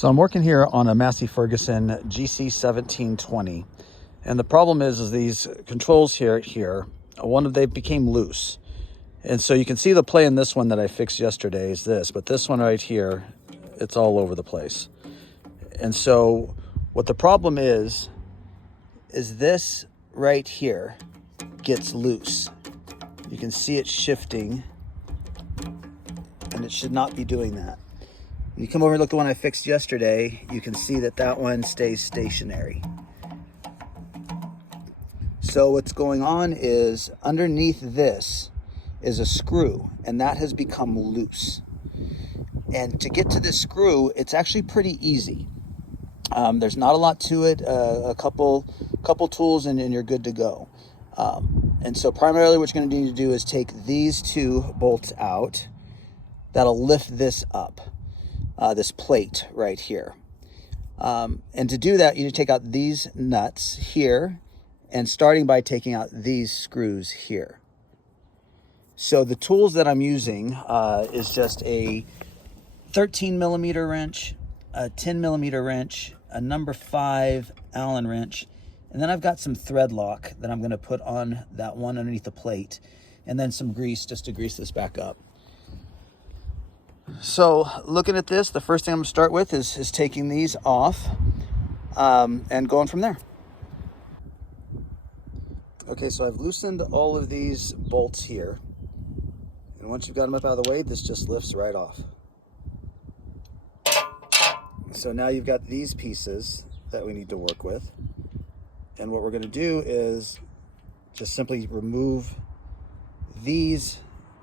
So I'm working here on a Massey Ferguson GC 1720, and the problem is these controls here, one of they became loose, and so you can see the play in this one that I fixed yesterday is this, but this one right here, it's all over the place. And so what the problem is this right here gets loose. You can see it shifting, and it should not be doing that. When you come over and look at the one I fixed yesterday, you can see that that one stays stationary. So what's going on is underneath this is a screw, and that has become loose. And to get to this screw, it's actually pretty easy. There's not a lot to it, a couple tools and you're good to go. And so primarily what you're going to need to do is take these two bolts out. That'll lift this up, this plate right here. And to do that, you need to take out these nuts here, and starting by taking out these screws here. So the tools that I'm using is just a 13 millimeter wrench, a 10 millimeter wrench, a number 5 Allen wrench, and then I've got some thread lock that I'm going to put on that one underneath the plate, and then some grease just to grease this back up. So looking at this, the first thing I'm going to start with is taking these off and going from there. Okay, so I've loosened all of these bolts here, and once you've got them up out of the way, this just lifts right off. So now you've got these pieces that we need to work with, and what we're going to do is just simply remove these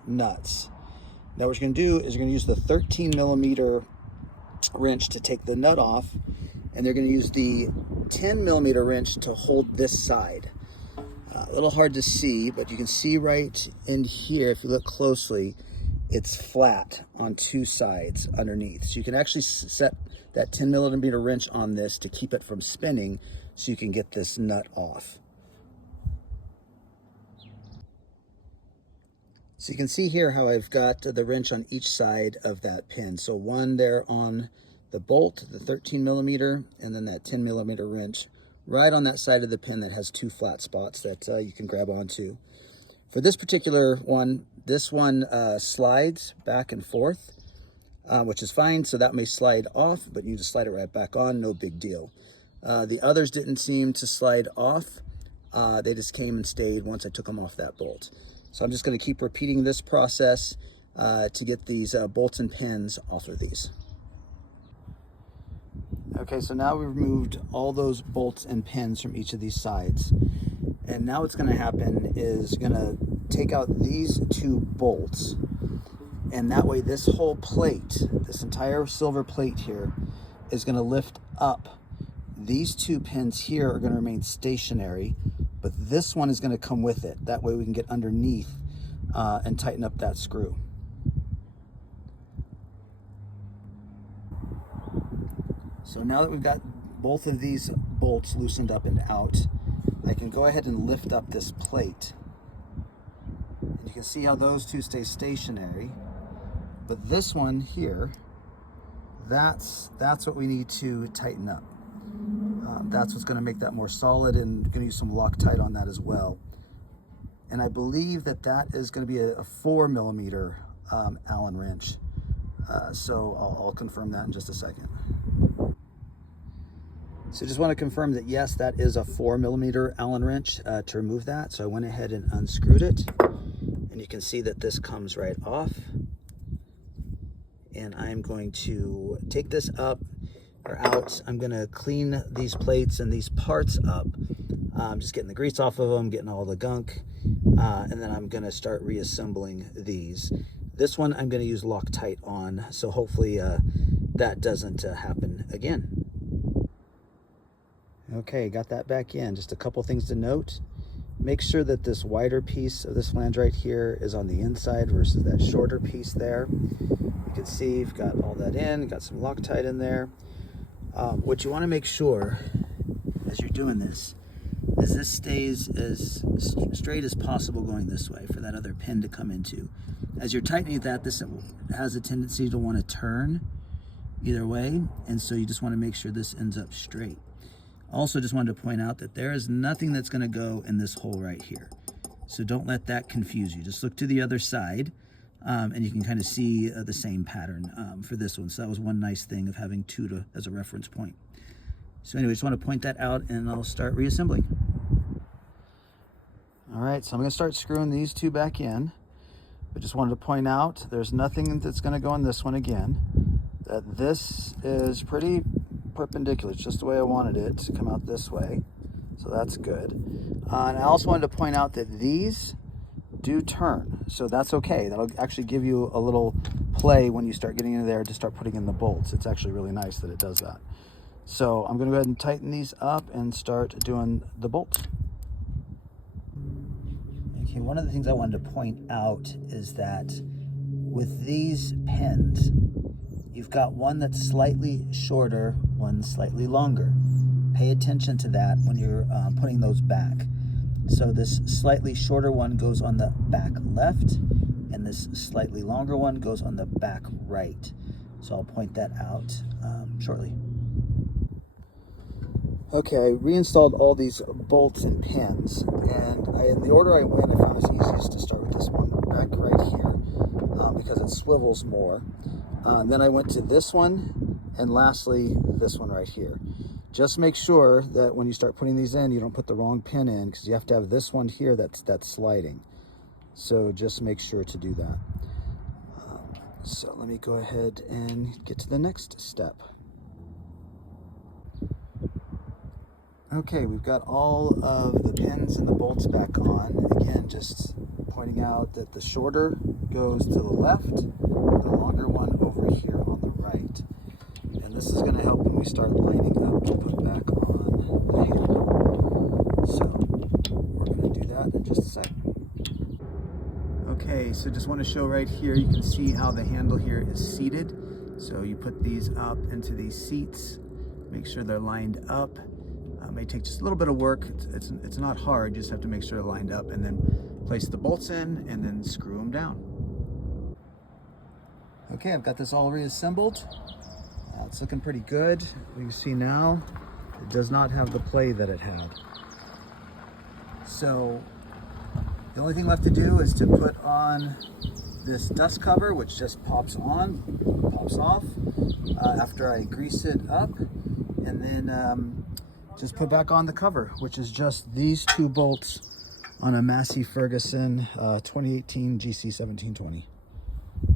nuts. Now what you're going to do is you're going to use the 13 millimeter wrench to take the nut off, and they're going to use the 10 millimeter wrench to hold this side. A little hard to see, but you can see right in here, if you look closely, it's flat on two sides underneath. So you can actually set that 10 millimeter wrench on this to keep it from spinning so you can get this nut off. So you can see here how I've got the wrench on each side of that pin. So one there on the bolt, the 13 millimeter, and then that 10 millimeter wrench right on that side of the pin that has two flat spots that you can grab onto. For this particular one, this one slides back and forth, which is fine. So that may slide off, but you just slide it right back on, no big deal. The others didn't seem to slide off. They just came and stayed once I took them off that bolt. So I'm just going to keep repeating this process to get these bolts and pins off of these. Okay, so now we've removed all those bolts and pins from each of these sides. And now what's going to happen is going to take out these two bolts. And that way this whole plate, this entire silver plate here, is going to lift up. These two pins here are going to remain stationary, but this one is going to come with it. That way we can get underneath and tighten up that screw. So now that we've got both of these bolts loosened up and out, I can go ahead and lift up this plate. And you can see how those two stay stationary, but this one here, that's what we need to tighten up. That's what's going to make that more solid, and going to use some Loctite on that as well. And I believe that is going to be a 4 millimeter Allen wrench. So I'll confirm that in just a second. So just want to confirm that yes, that is a 4 millimeter Allen wrench to remove that. So I went ahead and unscrewed it, and you can see that this comes right off. And I'm going to take this up or out. I'm going to clean these plates and these parts up. Just getting the grease off of them, getting all the gunk, and then I'm going to start reassembling these. This one I'm going to use Loctite on, so hopefully that doesn't happen again. Okay, got that back in. Just a couple things to note. Make sure that this wider piece of this flange right here is on the inside versus that shorter piece there. You can see you've got all that in, got some Loctite in there. What you want to make sure as you're doing this is this stays as straight as possible going this way for that other pin to come into. As you're tightening that, this has a tendency to want to turn. either way, and so you just want to make sure this ends up straight. Also, just wanted to point out that there is nothing that's going to go in this hole right here, so don't let that confuse you. Just look to the other side, and you can kind of see the same pattern for this one. So that was one nice thing of having two as a reference point. So anyway, just want to point that out, and I'll start reassembling. All right, so I'm going to start screwing these two back in. But just wanted to point out there's nothing that's going to go in this one again. That this is pretty perpendicular. It's just the way I wanted it to come out this way. So that's good. And I also wanted to point out that these do turn. So that's okay. That'll actually give you a little play when you start getting into there to start putting in the bolts. It's actually really nice that it does that. So I'm going to go ahead and tighten these up and start doing the bolts. Okay, one of the things I wanted to point out is that with these pins, you've got one that's slightly shorter, one slightly longer. Pay attention to that when you're putting those back. So this slightly shorter one goes on the back left, and this slightly longer one goes on the back right. So I'll point that out shortly. Okay, I reinstalled all these bolts and pins, and in the order I went, I found it's easiest to start with this one back right here because it swivels more. Then I went to this one, and lastly, this one right here. Just make sure that when you start putting these in, you don't put the wrong pin in, because you have to have this one here that's sliding. So just make sure to do that. So let me go ahead and get to the next step. Okay, we've got all of the pins and the bolts back on. Again, just pointing out that the shorter goes to the left, the longer one over here on the right. And this is going to help when we start lining up to put back on the handle. So we're going to do that in just a sec. Okay, so just want to show right here, you can see how the handle here is seated. So you put these up into these seats, make sure they're lined up. May take just a little bit of work. It's not hard, you just have to make sure they're lined up, and then place the bolts in and then screw them down. Okay, I've got this all reassembled. It's looking pretty good. You can see now it does not have the play that it had. So the only thing left to do is to put on this dust cover, which just pops on, pops off after I grease it up, and then just put back on the cover, which is just these two bolts on a Massey Ferguson 2018 GC 1720.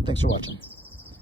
Thanks for watching.